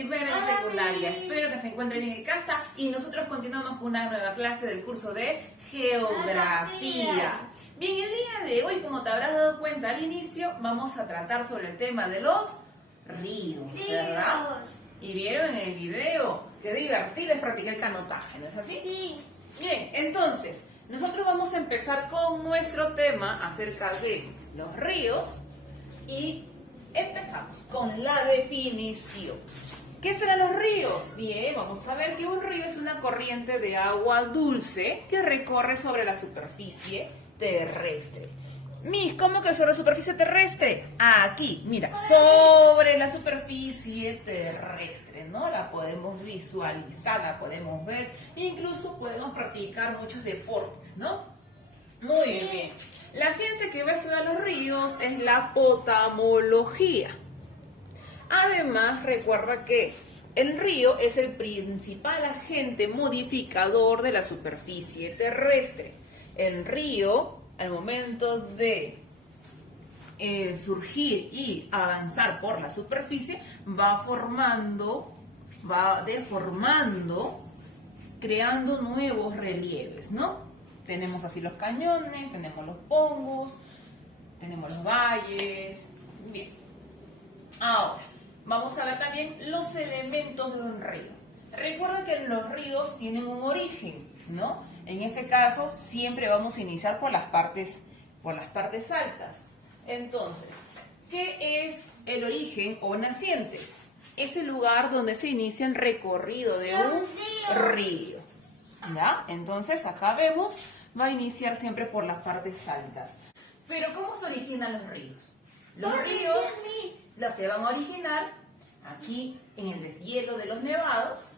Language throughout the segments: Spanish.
primero y secundaria. Espero que se encuentren bien en casa y nosotros continuamos con una nueva clase del curso de Geografía. Bien, el día de hoy, como te habrás dado cuenta al inicio, vamos a tratar sobre el tema de los ríos, ¿verdad? Y vieron en el video, qué divertido es practicar el canotaje, ¿no es así? Sí. Bien, entonces, nosotros vamos a empezar con nuestro tema acerca de los ríos y empezamos con la definición. ¿Qué serán los ríos? Bien, vamos a ver que un río es una corriente de agua dulce que recorre sobre la superficie terrestre. Miss, ¿cómo que sobre la superficie terrestre? Aquí, mira, sobre la superficie terrestre, ¿no? La podemos visualizar, la podemos ver, incluso podemos practicar muchos deportes, ¿no? Muy bien. La ciencia que va a estudiar los ríos es la potamología. Además, recuerda que el río es el principal agente modificador de la superficie terrestre. El río, al momento de surgir y avanzar por la superficie, va deformando, creando nuevos relieves, ¿no? Tenemos así los cañones, tenemos los pongos, tenemos los valles. Bien. Ahora, vamos a ver también los elementos de un río. Recuerda que los ríos tienen un origen, ¿no? En este caso, siempre vamos a iniciar por las partes altas. Entonces, ¿qué es el origen o naciente? Es el lugar donde se inicia el recorrido de un río. ¿Ya? Entonces, acá vemos, va a iniciar siempre por las partes altas. Pero, ¿cómo se originan los ríos? Los ríos se van a originar aquí en el deshielo de los nevados,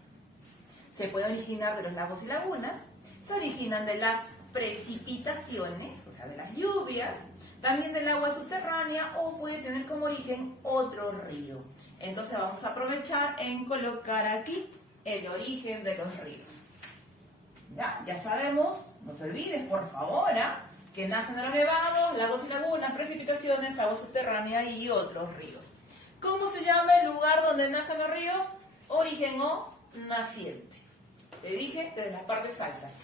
se pueden originar de los lagos y lagunas, se originan de las precipitaciones, o sea, de las lluvias, también del agua subterránea o puede tener como origen otro río. Entonces vamos a aprovechar en colocar aquí el origen de los ríos. Ya sabemos, no te olvides por favor, que nacen de los nevados, lagos y lagunas, precipitaciones, agua subterránea y otros ríos. ¿Cómo se llama el lugar donde nacen los ríos? Origen o naciente. Te dije desde las partes altas.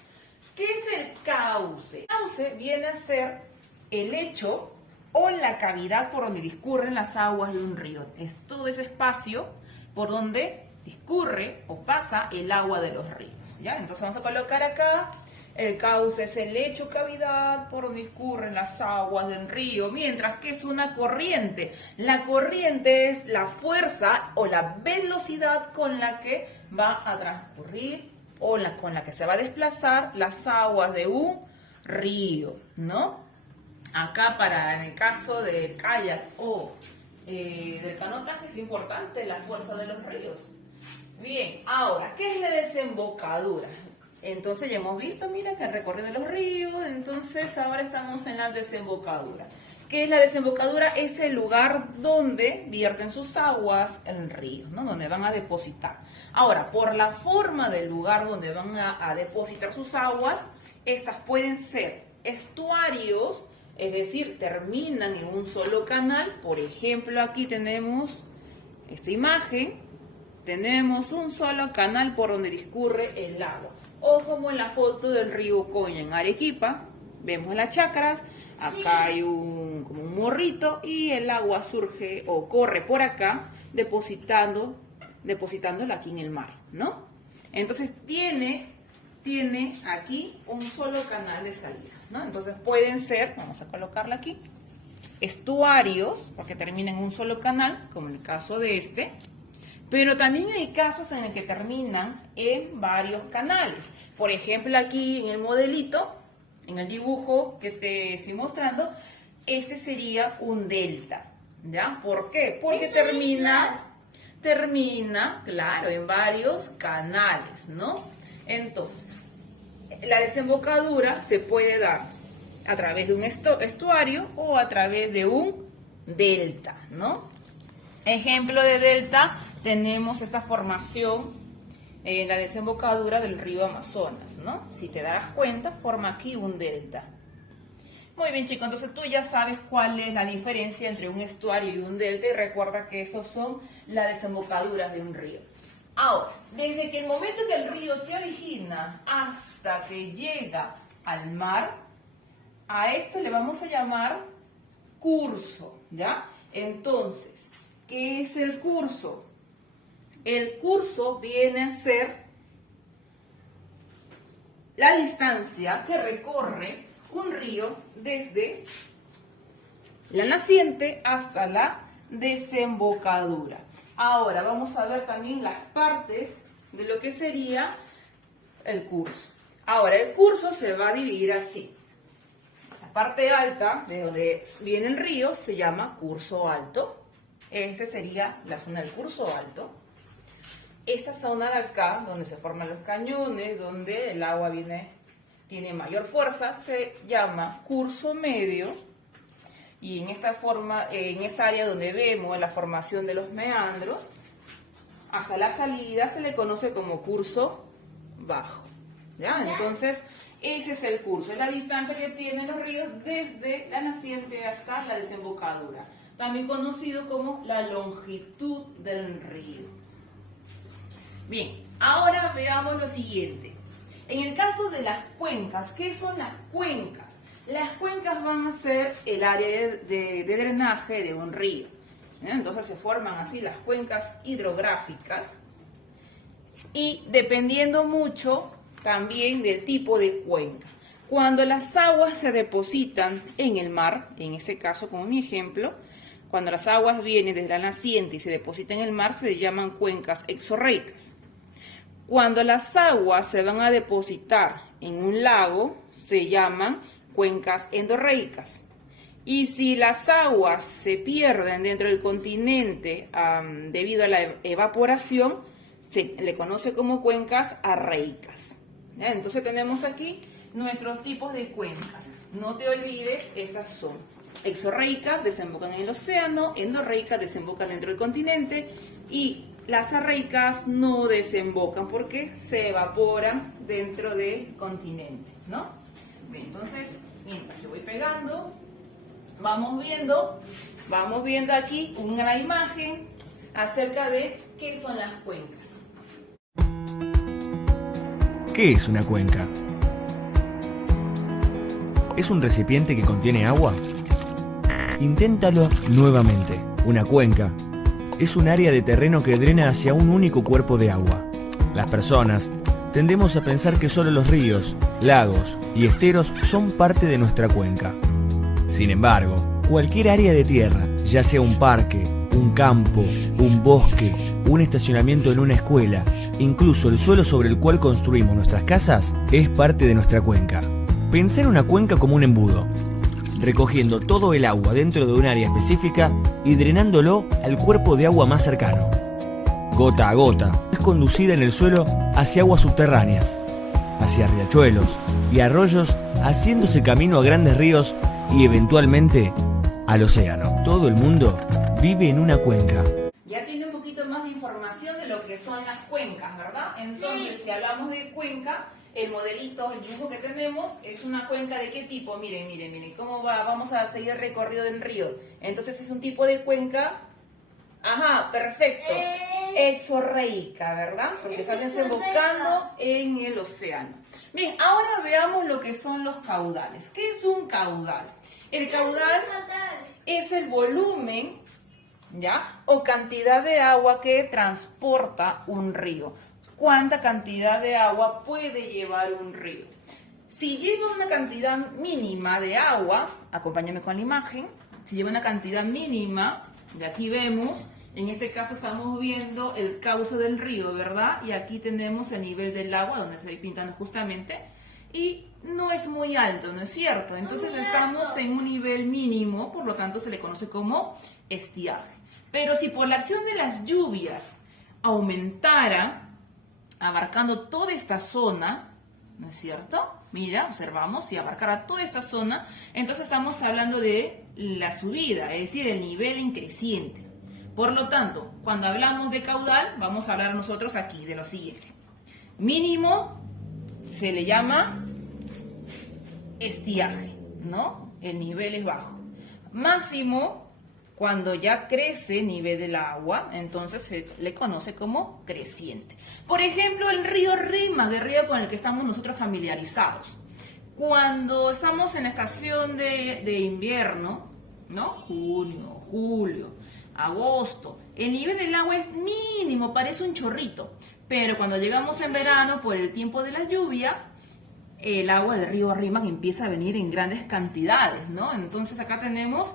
¿Qué es el cauce? El cauce viene a ser el lecho o la cavidad por donde discurren las aguas de un río. Es todo ese espacio por donde discurre o pasa el agua de los ríos. ¿Ya? Entonces vamos a colocar acá, el cauce es el lecho o cavidad por donde discurren las aguas del río, mientras que es una corriente. La corriente es la fuerza o la velocidad con la que va a transcurrir o con la que se va a desplazar las aguas de un río, ¿no? Acá en el caso del kayak o del canotaje es importante la fuerza de los ríos. Bien, ahora, ¿qué es la desembocadura? Entonces ya hemos visto, mira, que el recorrido de los ríos, entonces ahora estamos en la desembocadura. ¿Qué es la desembocadura? Es el lugar donde vierten sus aguas el río, ¿no? Donde van a depositar. Ahora, por la forma del lugar donde van a depositar sus aguas, estas pueden ser estuarios, es decir, terminan en un solo canal. Por ejemplo, aquí tenemos esta imagen, tenemos un solo canal por donde discurre el agua. O como en la foto del río Coña en Arequipa, vemos las chacras, acá hay como un morrito y el agua surge o corre por acá depositándola aquí en el mar, ¿no? Entonces tiene aquí un solo canal de salida, ¿no? Entonces pueden ser, vamos a colocarla aquí, estuarios, porque terminan en un solo canal, como en el caso de este, pero también hay casos en el que terminan en varios canales. Por ejemplo, aquí en el modelito, en el dibujo que te estoy mostrando, este sería un delta, ¿ya? ¿Por qué? Porque termina, claro, en varios canales, ¿no? Entonces, la desembocadura se puede dar a través de un estuario o a través de un delta, ¿no? Ejemplo de delta, tenemos esta formación en la desembocadura del río Amazonas, ¿no? Si te darás cuenta, forma aquí un delta. Muy bien, chicos, entonces tú ya sabes cuál es la diferencia entre un estuario y un delta y recuerda que esos son las desembocaduras de un río. Ahora, desde que el momento que el río se origina hasta que llega al mar, a esto le vamos a llamar curso, ¿ya? Entonces, ¿qué es el curso? El curso viene a ser la distancia que recorre un río desde la naciente hasta la desembocadura. Ahora vamos a ver también las partes de lo que sería el curso. Ahora el curso se va a dividir así. La parte alta, de donde viene el río, se llama curso alto. Esa sería la zona del curso alto. Esta zona de acá, donde se forman los cañones, donde el agua tiene mayor fuerza, se llama curso medio. Y en esta forma, en esa área donde vemos la formación de los meandros, hasta la salida se le conoce como curso bajo. ¿Ya? Entonces, ese es el curso, es la distancia que tienen los ríos desde la naciente hasta la desembocadura. También conocido como la longitud del río. Bien, ahora veamos lo siguiente. En el caso de las cuencas, ¿qué son las cuencas? Las cuencas van a ser el área de drenaje de un río. Entonces se forman así las cuencas hidrográficas y dependiendo mucho también del tipo de cuenca. Cuando las aguas se depositan en el mar, en ese caso como mi ejemplo, cuando las aguas vienen desde la naciente y se depositan en el mar se llaman cuencas exorreicas. Cuando las aguas se van a depositar en un lago, se llaman cuencas endorreicas. Y si las aguas se pierden dentro del continente debido a la evaporación, se le conoce como cuencas arreicas. ¿Ya? Entonces tenemos aquí nuestros tipos de cuencas. No te olvides, estas son exorreicas, desembocan en el océano, endorreicas, desembocan dentro del continente y las arreicas no desembocan porque se evaporan dentro del continente, ¿no? Bien, entonces, mientras yo voy pegando, vamos viendo aquí una imagen acerca de qué son las cuencas. ¿Qué es una cuenca? ¿Es un recipiente que contiene agua? Inténtalo nuevamente. Una cuenca es un área de terreno que drena hacia un único cuerpo de agua. Las personas tendemos a pensar que solo los ríos, lagos y esteros son parte de nuestra cuenca. Sin embargo, cualquier área de tierra, ya sea un parque, un campo, un bosque, un estacionamiento en una escuela, incluso el suelo sobre el cual construimos nuestras casas, es parte de nuestra cuenca. Pensá en una cuenca como un embudo, recogiendo todo el agua dentro de un área específica y drenándolo al cuerpo de agua más cercano. Gota a gota, es conducida en el suelo hacia aguas subterráneas, hacia riachuelos y arroyos, haciéndose camino a grandes ríos y eventualmente al océano. Todo el mundo vive en una cuenca. Ya tiene un poquito más de información de lo que son las cuencas, ¿verdad? Entonces, si hablamos de cuenca, el modelito, el dibujo que tenemos, es una cuenca de qué tipo. Miren, cómo va. Vamos a seguir el recorrido del río. Entonces, es un tipo de cuenca. Ajá, perfecto. Exorreica, ¿verdad? Porque está desembocando en el océano. Bien, ahora veamos lo que son los caudales. ¿Qué es un caudal? El caudal es el volumen, ¿ya? O cantidad de agua que transporta un río. ¿Cuánta cantidad de agua puede llevar un río? Si lleva una cantidad mínima de agua, acompáñame con la imagen, si lleva una cantidad mínima, de aquí vemos, en este caso estamos viendo el cauce del río, ¿verdad? Y aquí tenemos el nivel del agua, donde se pintan justamente, y no es muy alto, ¿no es cierto? Entonces estamos en un nivel mínimo, por lo tanto se le conoce como estiaje. Pero si por la acción de las lluvias aumentara, abarcando toda esta zona, ¿no es cierto? Mira, observamos, si abarcara toda esta zona, entonces estamos hablando de la subida, es decir, el nivel en creciente. Por lo tanto, cuando hablamos de caudal, vamos a hablar nosotros aquí de lo siguiente. Mínimo se le llama estiaje, ¿no? el nivel es bajo. Máximo, cuando ya crece el nivel del agua, entonces se le conoce como creciente. Por ejemplo, el río Rímac, el río con el que estamos nosotros familiarizados. Cuando estamos en la estación de invierno, ¿no? Junio, julio, agosto, el nivel del agua es mínimo, parece un chorrito. Pero cuando llegamos en verano, por el tiempo de la lluvia, el agua del río Rímac empieza a venir en grandes cantidades, ¿no? Entonces acá tenemos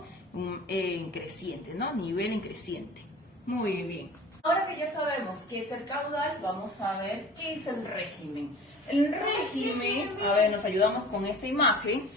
en creciente, ¿no? Nivel en creciente. Muy bien. Ahora que ya sabemos qué es el caudal, vamos a ver qué es el régimen. El régimen, a ver, nos ayudamos con esta imagen.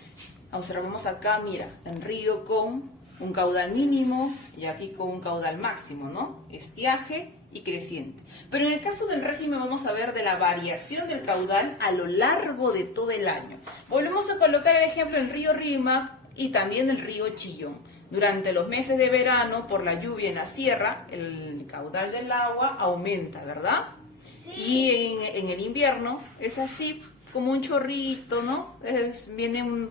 Observamos acá, mira, el río con un caudal mínimo y aquí con un caudal máximo, ¿no? Estiaje y creciente. Pero en el caso del régimen vamos a ver de la variación del caudal a lo largo de todo el año. Volvemos a colocar el ejemplo del río Rímac y también del río Chillón. Durante los meses de verano, por la lluvia en la sierra, el caudal del agua aumenta, ¿verdad? Sí. Y en el invierno es como un chorrito, ¿no? Viene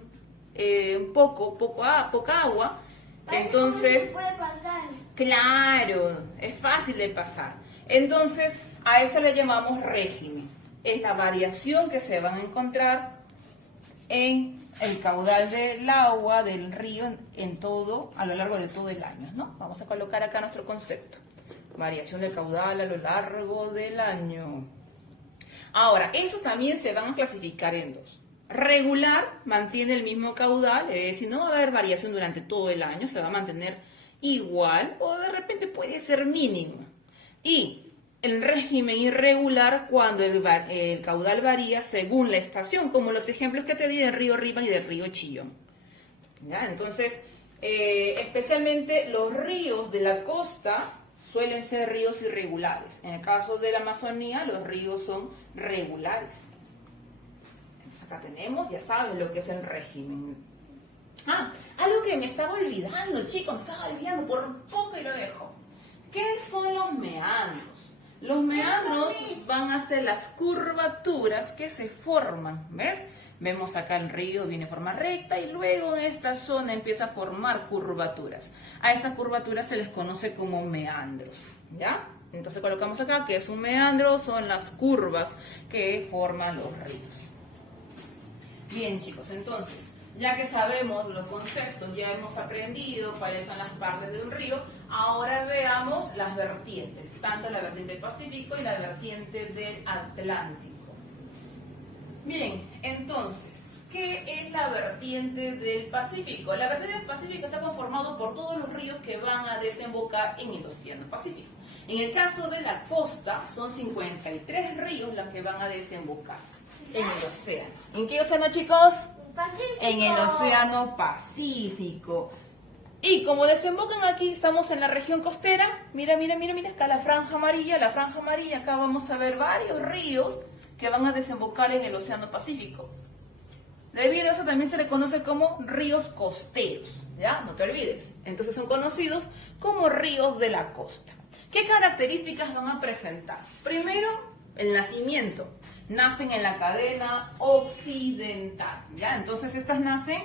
poca agua. Entonces, ¿cómo se puede pasar? Claro, es fácil de pasar. Entonces, a eso le llamamos régimen. Es la variación que se van a encontrar en el caudal del agua del río a lo largo de todo el año, ¿no? Vamos a colocar acá nuestro concepto. Variación del caudal a lo largo del año. Ahora, eso también se van a clasificar en dos. Regular mantiene el mismo caudal, es decir, no va a haber variación durante todo el año, se va a mantener igual o de repente puede ser mínimo. Y el régimen irregular cuando el caudal varía según la estación, como los ejemplos que te di del río Rímac y del río Chillón. ¿Ya? Entonces, especialmente los ríos de la costa suelen ser ríos irregulares. En el caso de la Amazonía, los ríos son regulares. Entonces acá tenemos, ya saben lo que es el régimen. Algo que me estaba olvidando, chicos, por poco y lo dejo. ¿Qué son los meandros? Los meandros van a ser las curvaturas que se forman, ¿ves? Vemos acá el río viene de forma recta y luego en esta zona empieza a formar curvaturas. A estas curvaturas se les conoce como meandros, ¿ya? Entonces colocamos acá que es un meandro, son las curvas que forman los ríos. Bien, chicos, entonces, ya que sabemos los conceptos, ya hemos aprendido cuáles son las partes de un río, ahora veamos las vertientes, tanto la vertiente del Pacífico y la vertiente del Atlántico. Bien, entonces, ¿qué es la vertiente del Pacífico? La vertiente del Pacífico está conformado por todos los ríos que van a desembocar en el Océano Pacífico. En el caso de la costa, son 53 ríos los que van a desembocar en el océano. ¿En qué océano, chicos? Pacífico. En el Océano Pacífico. Y como desembocan aquí, estamos en la región costera. Mira, acá la franja amarilla, acá vamos a ver varios ríos que van a desembocar en el Océano Pacífico. Debido a eso también se le conoce como ríos costeros, ¿ya? No te olvides. Entonces son conocidos como ríos de la costa. ¿Qué características van a presentar? Primero, el nacimiento. Nacen en la cadena occidental, ¿ya? Entonces estas nacen,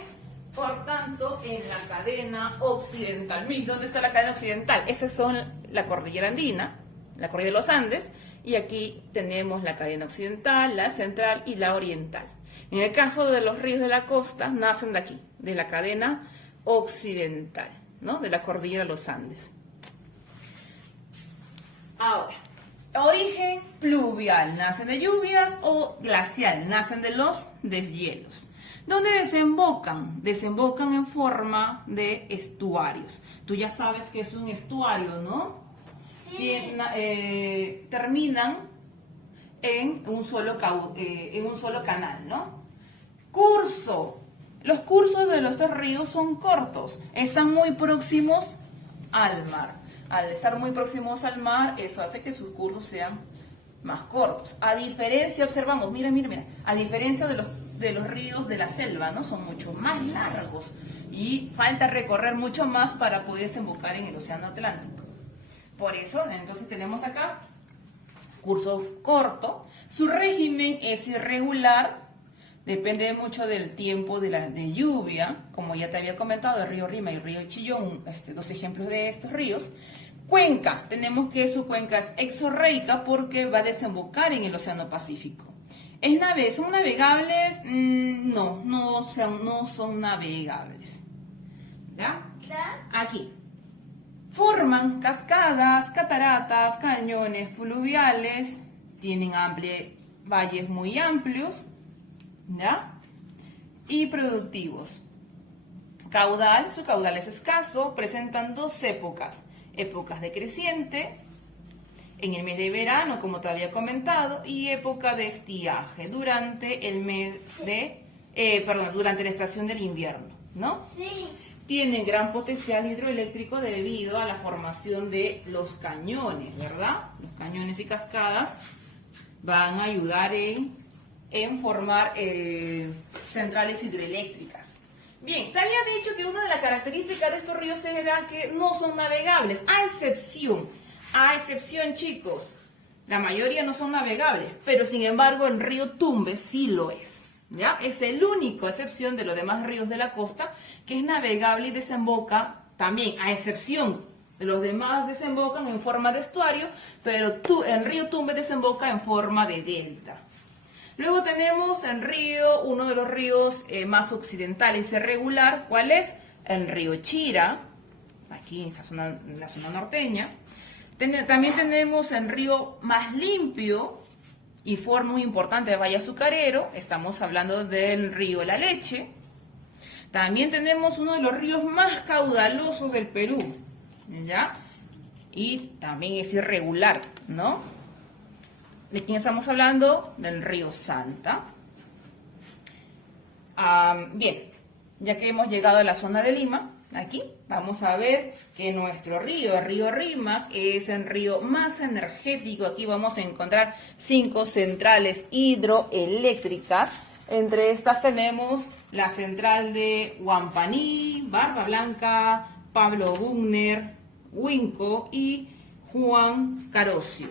por tanto, en la cadena occidental. Miren, ¿dónde está la cadena occidental? Esas son la cordillera andina, la cordillera de los Andes, y aquí tenemos la cadena occidental, la central y la oriental. En el caso de los ríos de la costa, nacen de aquí, de la cadena occidental, ¿no? De la cordillera de los Andes. Ahora, origen pluvial, nacen de lluvias, o glacial, nacen de los deshielos. ¿Dónde desembocan? Desembocan en forma de estuarios. Tú ya sabes que es un estuario, ¿no? Sí. Terminan en un solo canal, ¿no? Curso. Los cursos de nuestros ríos son cortos, están muy próximos al mar. Al estar muy próximos al mar, eso hace que sus cursos sean más cortos. A diferencia, observamos, mira, a diferencia de los ríos de la selva, ¿no? Son mucho más largos y falta recorrer mucho más para poder desembocar en el Océano Atlántico. Por eso, entonces tenemos acá, curso corto, su régimen es irregular, Depende mucho del tiempo de lluvia, como ya te había comentado, el río Rima y el río Chillón, dos ejemplos de estos ríos. Cuenca, tenemos que su cuenca es exorreica porque va a desembocar en el Océano Pacífico. ¿Son navegables? No son navegables. ¿Ya? Aquí. Forman cascadas, cataratas, cañones fluviales, tienen valles muy amplios, ¿ya? Y productivos. Su caudal es escaso, presentan dos épocas de creciente, en el mes de verano, como te había comentado, y época de estiaje, durante durante la estación del invierno, ¿no? Sí. Tienen gran potencial hidroeléctrico debido a la formación de los cañones, ¿verdad? Los cañones y cascadas van a ayudar en formar centrales hidroeléctricas. Bien, te había dicho que una de las características de estos ríos era que no son navegables, a excepción, chicos, la mayoría no son navegables, pero sin embargo el río Tumbes sí lo es. ¿Ya? Es el único excepción de los demás ríos de la costa que es navegable y desemboca también, a excepción de los demás desembocan en forma de estuario, pero el río Tumbes desemboca en forma de delta. Luego tenemos uno de los ríos más occidentales y regular, ¿cuál es? El río Chira, aquí en la zona norteña. También tenemos el río más limpio y forma muy importante de valle azucarero, estamos hablando del río La Leche. También tenemos uno de los ríos más caudalosos del Perú, ¿ya? Y también es irregular, ¿no? ¿De quién estamos hablando? Del río Santa. Bien, ya que hemos llegado a la zona de Lima, aquí vamos a ver que nuestro río, el río Rímac, es el río más energético. Aquí vamos a encontrar 5 centrales hidroeléctricas. Entre estas tenemos la central de Huampaní, Barba Blanca, Pablo Bugner, Huinco y Juan Carosio.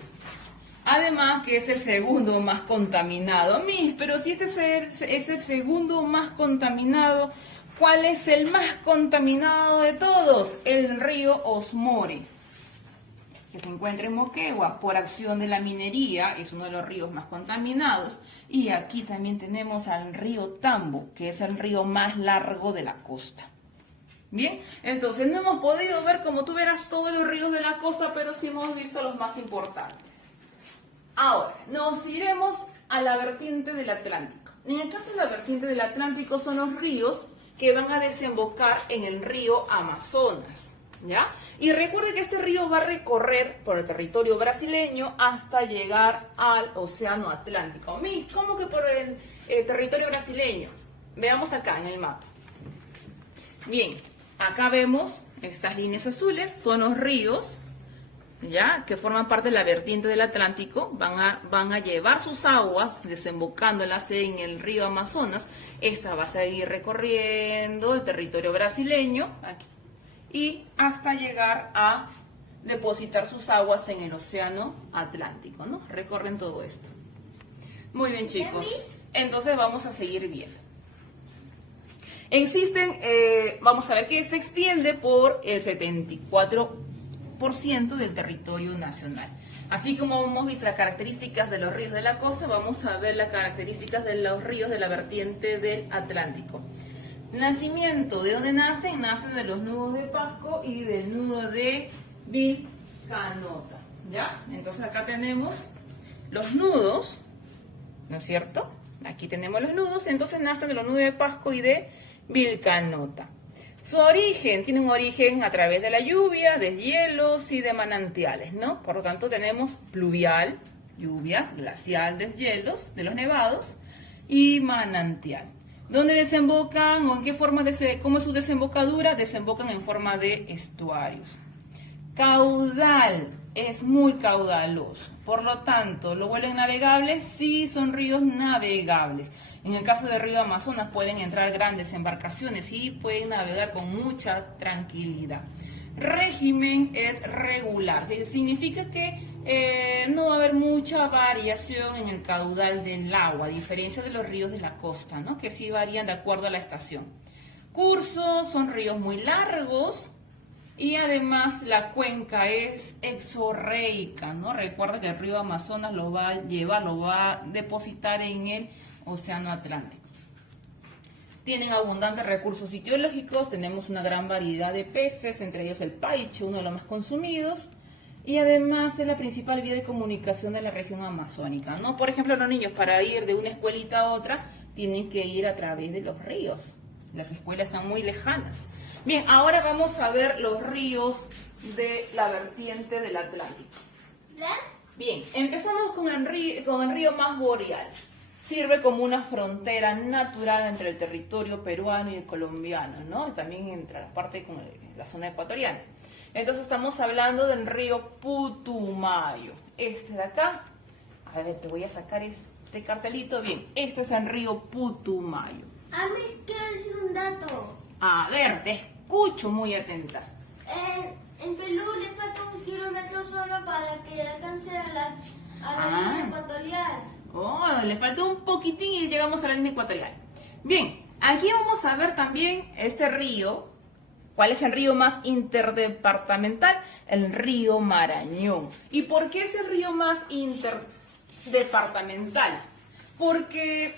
Además que es el segundo más contaminado. Pero si este es el segundo más contaminado, ¿cuál es el más contaminado de todos? El río Osmore, que se encuentra en Moquegua por acción de la minería, es uno de los ríos más contaminados. Y aquí también tenemos al río Tambo, que es el río más largo de la costa. Bien, entonces no hemos podido ver, como tú verás, todos los ríos de la costa, pero sí hemos visto los más importantes. Ahora, nos iremos a la vertiente del Atlántico. En el caso de la vertiente del Atlántico son los ríos que van a desembocar en el río Amazonas, ¿ya? Y recuerde que este río va a recorrer por el territorio brasileño hasta llegar al Océano Atlántico. ¿Cómo que por el territorio brasileño? Veamos acá en el mapa. Bien, acá vemos estas líneas azules, son los ríos, ¿ya? Que forman parte de la vertiente del Atlántico, van a llevar sus aguas desembocándolas en el río Amazonas. Esta va a seguir recorriendo el territorio brasileño aquí, y hasta llegar a depositar sus aguas en el Océano Atlántico, ¿no? Recorren todo esto. Muy bien, chicos. Entonces vamos a seguir viendo. Vamos a ver que se extiende por el 74% del territorio nacional. Así como hemos visto las características de los ríos de la costa, vamos a ver las características de los ríos de la vertiente del Atlántico. Nacimiento, ¿de dónde nacen? Nacen de los nudos de Pasco y del nudo de Vilcanota, ¿ya? Entonces acá tenemos los nudos, ¿no es cierto? Aquí tenemos los nudos, entonces nacen de los nudos de Pasco y de Vilcanota. Su origen, tiene un origen a través de la lluvia, deshielos y de manantiales, ¿no? Por lo tanto tenemos pluvial, lluvias, glacial, deshielos de los nevados y manantial. ¿Dónde desembocan o en qué forma, cómo es su desembocadura? Desembocan en forma de estuarios. Caudal, es muy caudaloso, por lo tanto, ¿lo vuelven navegables? Sí, son ríos navegables. En el caso del río Amazonas pueden entrar grandes embarcaciones y pueden navegar con mucha tranquilidad. Régimen es regular, significa que no va a haber mucha variación en el caudal del agua, a diferencia de los ríos de la costa, ¿no? Que sí varían de acuerdo a la estación. Cursos son ríos muy largos y además la cuenca es exorreica, ¿no? Recuerda que el río Amazonas lo va a depositar en el Océano Atlántico. Tienen abundantes recursos hidrológicos, tenemos una gran variedad de peces, entre ellos el paiche, uno de los más consumidos, y además es la principal vía de comunicación de la región amazónica, ¿no? Por ejemplo, los niños para ir de una escuelita a otra tienen que ir a través de los ríos. Las escuelas están muy lejanas. Bien, ahora vamos a ver los ríos de la vertiente del Atlántico. Bien, empezamos con el río más boreal. Sirve como una frontera natural entre el territorio peruano y el colombiano, ¿no? Y también entre la parte con la zona ecuatoriana. Entonces estamos hablando del río Putumayo. Este de acá, a ver, te voy a sacar este cartelito. Bien, este es el río Putumayo. A mí quiero decir un dato. A ver, te escucho muy atenta. En Perú le falta 1 kilómetro solo para que alcance a la línea ecuatorial. Oh, le faltó un poquitín y llegamos a la línea ecuatorial. Bien, aquí vamos a ver también este río. ¿Cuál es el río más interdepartamental? El río Marañón. ¿Y por qué es el río más interdepartamental? Porque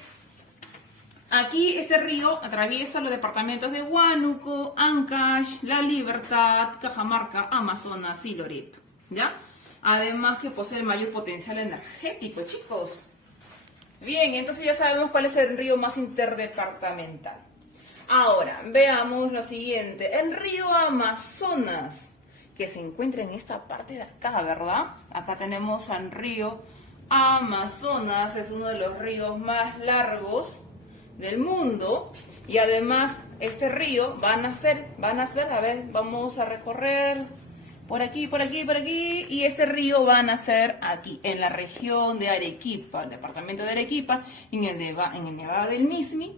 aquí este río atraviesa los departamentos de Huánuco, Ancash, La Libertad, Cajamarca, Amazonas y Loreto, ¿ya? Además que posee el mayor potencial energético, chicos. Bien, entonces ya sabemos cuál es el río más interdepartamental. Ahora, veamos lo siguiente. El río Amazonas, que se encuentra en esta parte de acá, ¿verdad? Acá tenemos al río Amazonas, es uno de los ríos más largos del mundo. Y además, este río va a nacer, a ver, vamos a recorrer por aquí, y ese río va a nacer aquí, en la región de Arequipa, el departamento de Arequipa, en el Nevado del Mismi.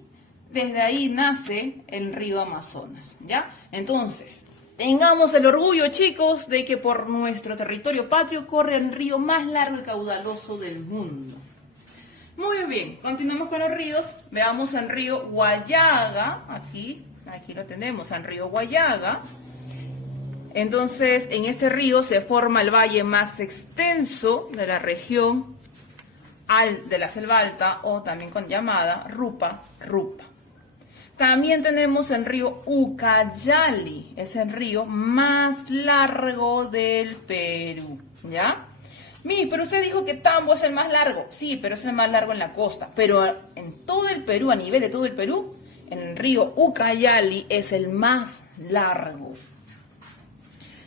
Desde ahí nace el río Amazonas, ¿ya? Entonces, tengamos el orgullo, chicos, de que por nuestro territorio patrio corre el río más largo y caudaloso del mundo. Muy bien, continuamos con los ríos. Veamos el río Huallaga, aquí lo tenemos, el río Huallaga. Entonces, en este río se forma el valle más extenso de la región de la selva alta, o también llamada Rupa. También tenemos el río Ucayali, es el río más largo del Perú, ¿ya? Pero usted dijo que Tambo es el más largo. Sí, pero es el más largo en la costa. Pero en todo el Perú, a nivel de todo el Perú, el río Ucayali es el más largo.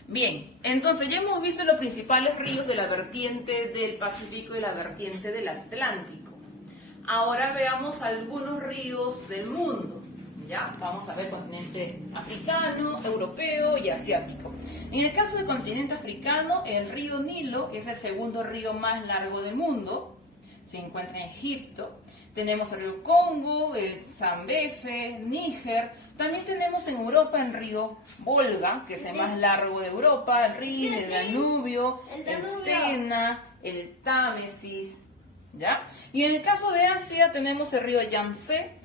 Bien, entonces ya hemos visto los principales ríos de la vertiente del Pacífico y la vertiente del Atlántico. Ahora veamos algunos ríos del mundo. Ya, vamos a ver continente africano, europeo y asiático. En el caso del continente africano, el río Nilo es el segundo río más largo del mundo. Se encuentra en Egipto. Tenemos el río Congo, el Zambeze, Níger. También tenemos en Europa el río Volga, que es el más largo de Europa, el Rin, el Danubio, el Sena, el Támesis, ¿ya? Y en el caso de Asia tenemos el río Yangtze,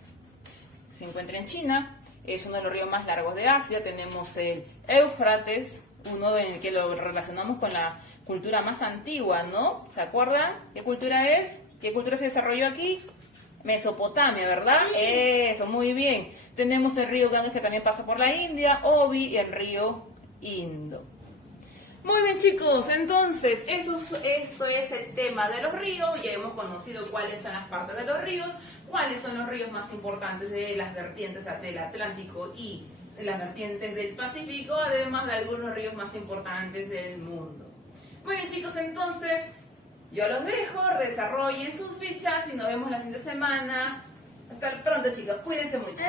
se encuentra en China, es uno de los ríos más largos de Asia. Tenemos el Éufrates, uno en el que lo relacionamos con la cultura más antigua, ¿no? ¿Se acuerdan? ¿Qué cultura es? ¿Qué cultura se desarrolló aquí? Mesopotamia, ¿verdad? Sí. Eso, muy bien. Tenemos el río Ganges, que también pasa por la India, Obi, y el río Indo. Muy bien, chicos, entonces esto es el tema de los ríos. Ya hemos conocido cuáles son las partes de los ríos, cuáles son los ríos más importantes de las vertientes del Atlántico y de las vertientes del Pacífico, además de algunos ríos más importantes del mundo. Muy bien, chicos, entonces yo los dejo, desarrollen sus fichas y nos vemos la siguiente semana. Hasta pronto, chicos, cuídense mucho.